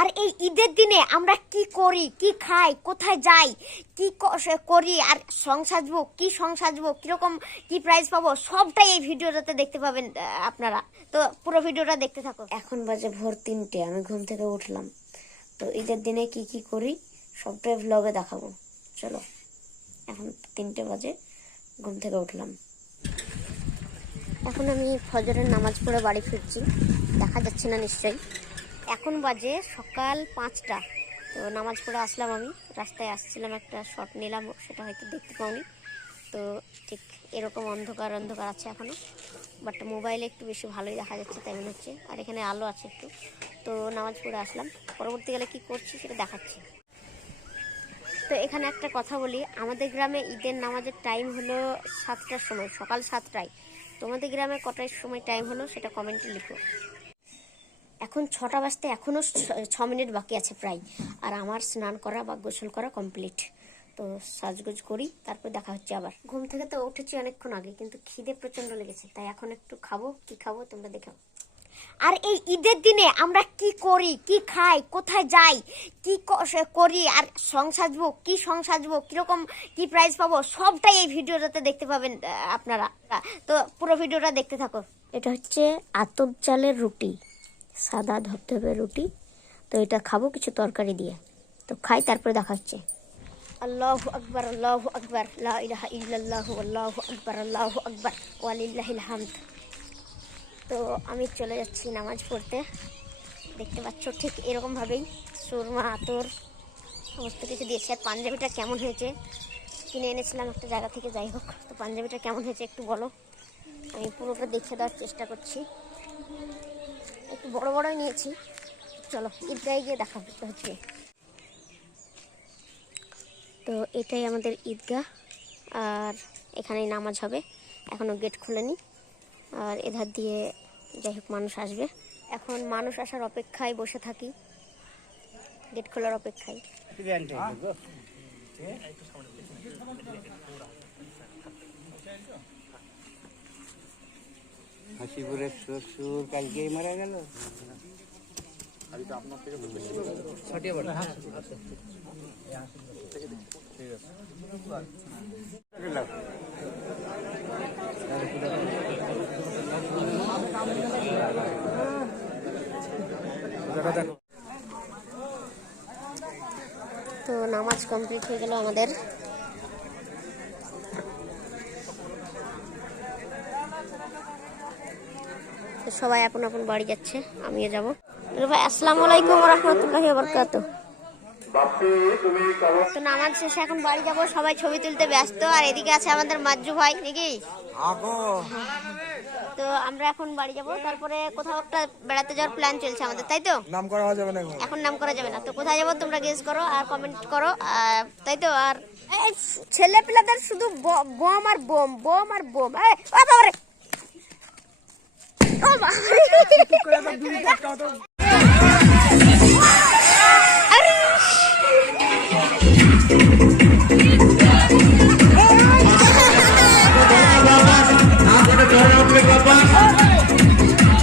আর এই ঈদের দিনে আমরা কি করি, কি খাই, কোথায় যাই, কি করি আর সং সাজবো, কি সং সাজবো, কীরকম, কি প্রাইজ পাবো, সবটাই এই ভিডিওটাতে দেখতে পাবেন আপনারা। তো পুরো ভিডিওটা দেখতে থাকো এখন বাজে ভোর তিনটে, আমি ঘুম থেকে উঠলাম। তো ঈদের দিনে কি কি করি, সবটাই ভ্লগে দেখাবো। চলো, এখন তিনটে বাজে, ঘুম থেকে উঠলাম। এখন আমি ফজরের নামাজ পড়ে বাড়ি ফিরছি। দেখা যাচ্ছে না নিশ্চয়ই। এখন বাজে সকাল পাঁচটা। তো নামাজ পড়ে আসলাম আমি। রাস্তায় আসছিলাম একটা শট নিলাম, সেটা হয়তো দেখতে পাওনি। তো ঠিক এরকম অন্ধকার অন্ধকার আছে এখনও বাট মোবাইলে একটু বেশি ভালোই দেখা যাচ্ছে তাই মনে হচ্ছে। আর এখানে আলো আছে একটু। তো নামাজ পড়ে আসলাম। পরবর্তীকালে কি করছি সেটা দেখাচ্ছি। তো এখানে একটা কথা বলি। আমাদের গ্রামে ঈদের নামাজের টাইম হলো সাতটার সময়, সকাল সাতটায়। তোমাদের গ্রামে কটার সময় টাইম হলো সেটা কমেন্টে লিখো। এখন ছটা বাজতে এখনও ছ মিনিট বাকি আছে প্রায়। আর আমার স্নান করা বা গোসল করা কমপ্লিট তো সাজগোজ করি, তারপর দেখা হচ্ছে আবার। ঘুম থেকে তো উঠেছি অনেকক্ষণ আগে, কিন্তু খিদে প্রচণ্ড লেগেছে। তাই এখন একটু খাব, কি খাব তোমরা দেখো আর এই ঈদের দিনে আমরা কি করি, কি খাই, কোথায় যাই, কি ক- করি, আর সং সাজবো, কি সং সাজবো, কীরকম, কি প্রাইজ পাবো, সবটাই এই ভিডিওটাতে দেখতে পাবেন আপনারা। তো পুরো ভিডিওটা দেখতে থাকো। এটা হচ্ছে আতপ চালের রুটি। সাদা ধবধবে রুটি। তো এটা খাব কিছু তরকারি দিয়ে। তো খাই, তারপরে দেখা হচ্ছে আল্লাহ আকবার আল্লাহ আকবার ইলাহা ইল্লাল্লাহু, আল্লাহু আকবার আল্লাহু আকবার, ওয়ালিল্লাহিল হামদ। তো আমি চলে যাচ্ছি নামাজ পড়তে। দেখতে পাচ্ছ ঠিক এরকমভাবেই সুরমা, আতর, সমস্ত কিছু দিয়েছে। আর পাঞ্জাবিটা কেমন হয়েছে? কিনে এনেছিলাম একটা জায়গা থেকে, যাই হোক। তো পাঞ্জাবিটা কেমন হয়েছে একটু বলো। আমি পুরোটা দেখে দেওয়ার চেষ্টা করছি। একটু বড় বড়ই নিয়েছি। চলো ঈদগাহে গিয়ে দেখা হচ্ছে তো এটাই আমাদের ঈদগাহ। আর এখানেই নামাজ হবে। এখনও গেট খুলেনি। আর এধার দিয়ে যাই হোক মানুষ আসবে। এখন মানুষ আসার অপেক্ষায় বসে থাকি। গেট খোলার অপেক্ষায়। হাসিপুরের শ্বশুর কালকেই মারা গেল। তো নামাজ কমপ্লিট হয়ে গেল আমাদের। সবাই আপন আপন বাড়ি যাচ্ছে আমিও যাব। ভাই আসসালামু আলাইকুম রহমতুল্লাহি বরকাত তো নামাজ শেষে এখন বাড়ি যাব সবাই ছবি তুলতে ব্যস্ত আর এদিকে আছে আমাদের মাজু ভাই নাকি? তো আমরা এখন বাড়ি যাব তারপরে কোথাও একটা বেড়াতে যাওয়ার প্ল্যান চলছে আমাদের তাই তো? নাম করা যাবে না এখন এখন নাম করা যাবে না তো কোথায় যাব তোমরা গেস করো আর কমেন্ট করো আর তাই তো আর ছেলে পিলাদের শুধু ব- বোম আর বোম বোম আর বোম এই, ও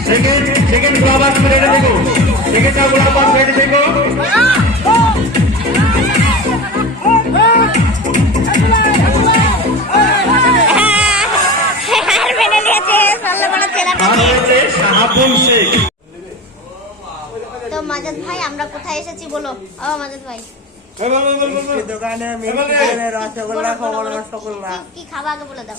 সেকেন্ড সেকেন্ড গোলাবাদ রেডি দেখো সেকেন্ড গোলাবাদ রেডি দেখো বলো ও মাজাদ ভাই। দোকানে মিষ্টি রসগোল্লা কি- খাবা আগে বলে দাও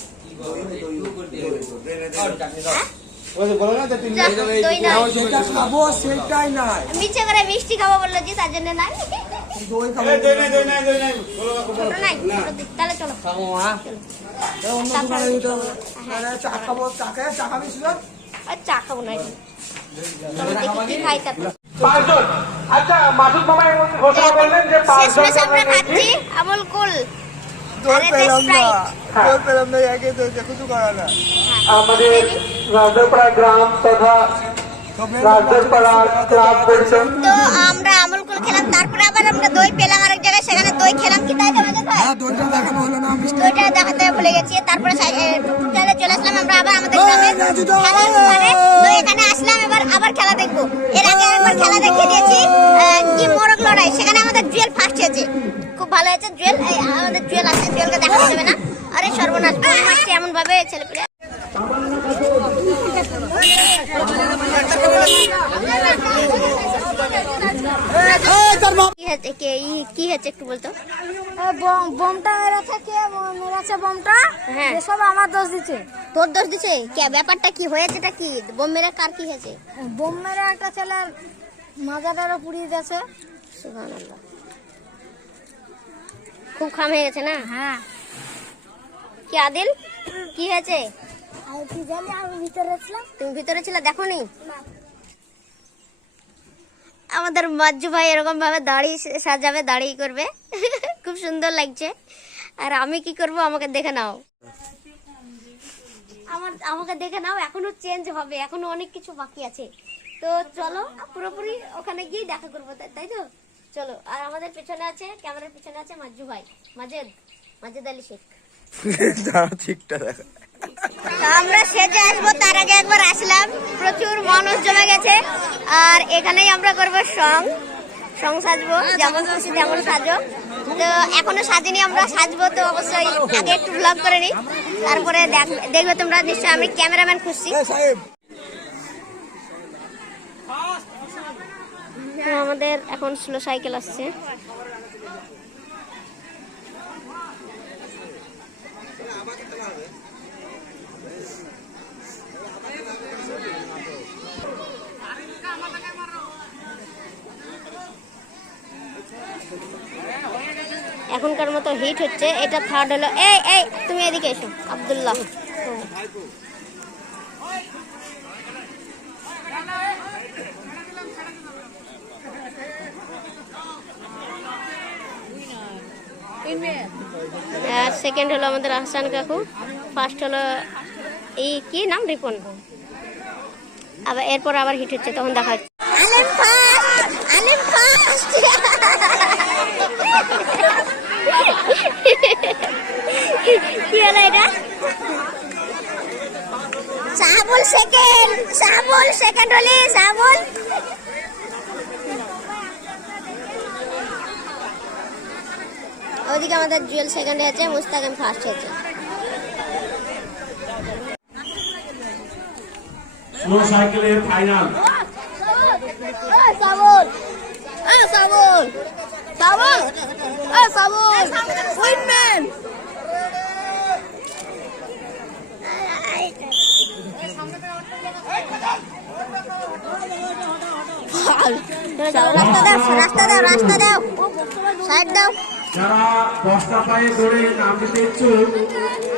মিছে করে মিষ্টি খাব বলল যে তার জন্য নাই তাহলে চলো চা খাব চা খাবি না খাই তারপর আচ্ছা মাসুদ মামা এমন ঘোষণা করলেন যে পাঁচজন আমরা খাচ্ছি আমল কুল। দই পেলাম না Sprite। পেলাম না একে তো কিছু করা না। আমাদের রাজপাড়া গ্রাম তথা রাজপাড়া ক্লাব পরিষদ। তো আমরা আমল কুল খেলাম তারপরে আবার আমরা দই পেলাম আরেক জায়গায় সেখানে দই খেলাম। কি তাই তো হ্যাঁ দইটা দেখানো হলো না দইটা দেখাতে ভুলে গেছি তারপরে চলে চলে আসলাম আমরা আবার আমাদের গ্রামে। খেলার এই, তো এখানে আসলাম এবার আবার খেলা দেখব। এর আগে একবার খেলা দেখিয়ে দিয়েছি। আমাদের জুয়েল ফার্স্ট হয়েছে। খুব ভালো হয়েছে জুয়েল। আমাদের জুয়েল আছে জুয়েলকে দেখানো যাবে না। আরে সর্বনাশ মারছে এমন ভাবে ছেলে পেলে এই তোর মা কি হয়েছে? কে ই- কি হয়েছে একটু বলতো? বোমটা মেরেছে কে? মেরেছে বোমটা? হ্যাঁ। এসব আমার দোষ দিচ্ছে। তোর দোষ দিছে কে ব্যাপারটা কি হয়েছেটা কি? বোম মেরে কার কি হয়েছে? বোম মেরে একটা ছেলের মাজাটারও পুড়িয়ে দিয়েছে। সুবহানাল্লাহ। খুব খাম হয়ে গেছে না? হ্যাঁ। কি আদিল? কি হয়েছে? কি জানি আমি ভিতরে ছিলাম। তুমি ভিতরে ছিলে দেখো নি। আমাদের মাজু ভাই এরকম ভাবে দাড়ি সাজাবে দাড়ি করবে। খুব সুন্দর লাগছে। আর আমি কি করব আমাকে দেখে নাও। আমার আমাকে দেখে নাও এখনও চেঞ্জ হবে এখনও অনেক কিছু বাকি আছে। তো চলো পুরোপুরি ওখানে গিয়ে দেখা করব তাই তো? চলো আর আমাদের পেছনে আছে ক্যামেরার পেছনে আছে মাজু ভাই। মাজেদ মাজেদ আলী শেখ। ঠিকটা দেখা। তো আমরা সেজে আসব তার আগে একবার আসলাম। প্রচুর মানুষ জমে গেছে আর এখানেই আমরা করব সং। সং সাজবো যেমন খুশি তেমন সাজো। তো এখনও সাজিনি আমরা সাজবো তো অবশ্যই। আগে একটু ব্লগ করে নিই তারপরে দেখ- দেখবে তোমরা নিশ্চয়ই আমি ক্যামেরাম্যান খুশি তো আমাদের, এখন স্লো সাইকেল আসছে। এখনকার মতো হিট হচ্ছে। এটা থার্ড হলো এই এই, তুমি এদিকে এসো, আব্দুল্লাহ। আর সেকেন্ড হলো আমাদের আহসান কাকু ফার্স্ট হলো এই কি নাম রিপন? আবার এরপর আবার হিট হচ্ছে তখন দেখা হচ্ছে। কি হলো এটা? সাবুল সেকেন্ড সাবুল সেকেন্ড হলি সাবুল। ওইদিকে আমাদের জুয়েল সেকেন্ড হয়েছে মুস্তাকিম ফার্স্ট হয়েছে স্লো সাইকেলের ফাইনাল সাবুল! সাবুল! সাবুল! সাবুল! উইনম্যান! রাস্তা দাও রাস্তা দাও রাস্তা দাও। সাইড দাও। যারা বস্তা পায়ে দৌড়ে নাম দিতে ইচ্ছুক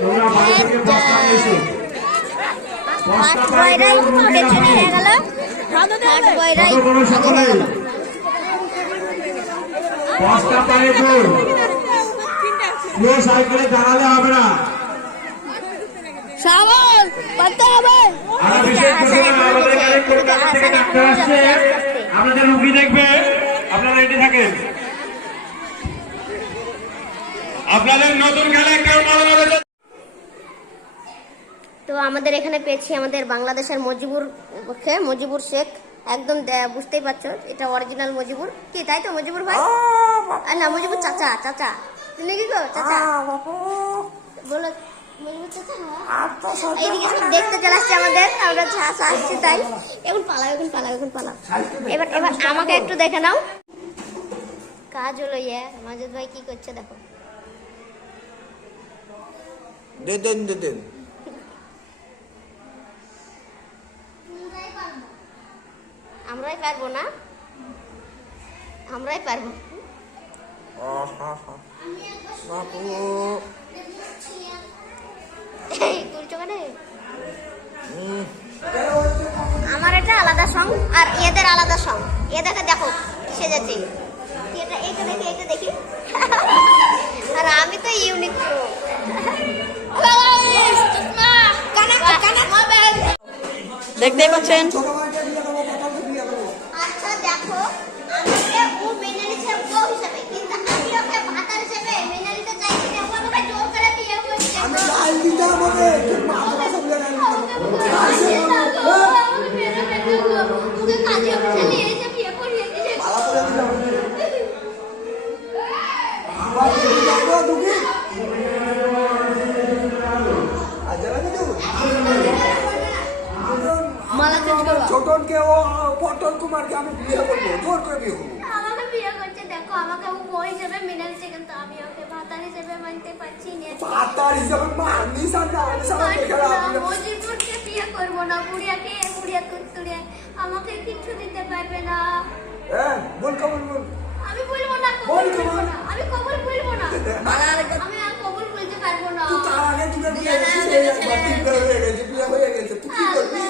তোমরা বাড়ি থেকে বস্তা নিয়ে এসো। বস্তা পায়ে দৌড় রুগী সকলে। বস্তা পায়ে দৌড়। সাইকেলে দাঁড়ালে হবে না। করতে হবে। আমাদের দেখবে আপনারা রেডি থাকেন। আপনাদের নতুন। তো? আমাদের এখানে পেয়েছি আমাদের বাংলাদেশের মজিবুর কে মজিবুর শেখ। একদম বুঝতেই পারছ, এটা অরিজিনাল মজিবুর। কি, তাই তো, মজিবুর ভাই? না, মজিবুর চাচা চাচা। তুমি কি গো, চাচা? বলো সব দেখতে আমাদের আমাকে একটু দেখে নাও। কাজ হলো ইয়ে মাজেদ ভাই কি করছে দেখো। দে দেন দেন আমরাই পারব না? আমরাই পারব? আমার এটা আলাদা সং আর এদের আলাদা সং এদেরকে দেখো সেজেছে এটা এটা দেখি এটা দেখি। আর আমি তো ইউনিক দেখতেই পাচ্ছেন? উত্তম কুমারকে আমি বিয়ে করব জোর করে বিয়ে করব। আমাকে বিয়ে করছে দেখো আমাকে ও হিসেবে কিন্তু আমি ওকে ভাতার হিসেবে মানতে পারছি না। হিসাবে আমি দেখে। মজিদুরকে বিয়ে করব না বুড়িয়াকে বুড়িয়া তুলতুলে আমাকে কিচ্ছু দিতে পারবে না। হ্যাঁ বল কমল বল। আমি বলব না বল কবুল আমি কবুল বলব না। আমি আর কবুল বলতে পারব না। তুই তার আগে তুই বিয়ে গেছিস এই একবার তিনবার হয়ে গেছে বিয়ে হয়ে গেছে তুই কি করবি?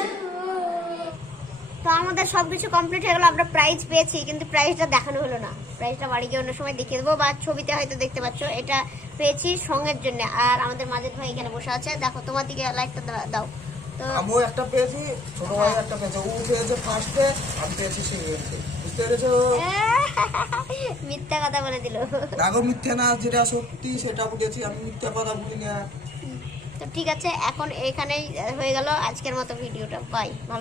তো আমাদের সবকিছু কমপ্লিট হয়ে গেলো আমরা প্রাইজ পেয়েছি কিন্তু প্রাইজটা দেখানো হলো না। প্রাইজটা বাড়ি গিয়ে অন্য সময় দেখিয়ে দেবো বা ছবিতে হয়তো দেখতে পাচ্ছ এটা পেয়েছি সঙ্গের জন্য। আর আমাদের মাঝের ভাই এখানে বসে আছে। দেখো তোমার দিকে লাইটটা দাও। তো আমিও একটা পেয়েছি ছোট ভাই একটা পেয়েছে। ও পেয়েছে ফার্স্টে আমি পেয়েছি সেকেন্ডে বুঝতে পেরেছ? মিথ্যা কথা বলে দিল। দেখো মিথ্যা না যেটা সত্যি সেটা বলেছি আমি মিথ্যা কথা বলি না। তো ঠিক আছে এখন এখানেই হয়ে গেল আজকের মতো ভিডিওটা। বাই ভালো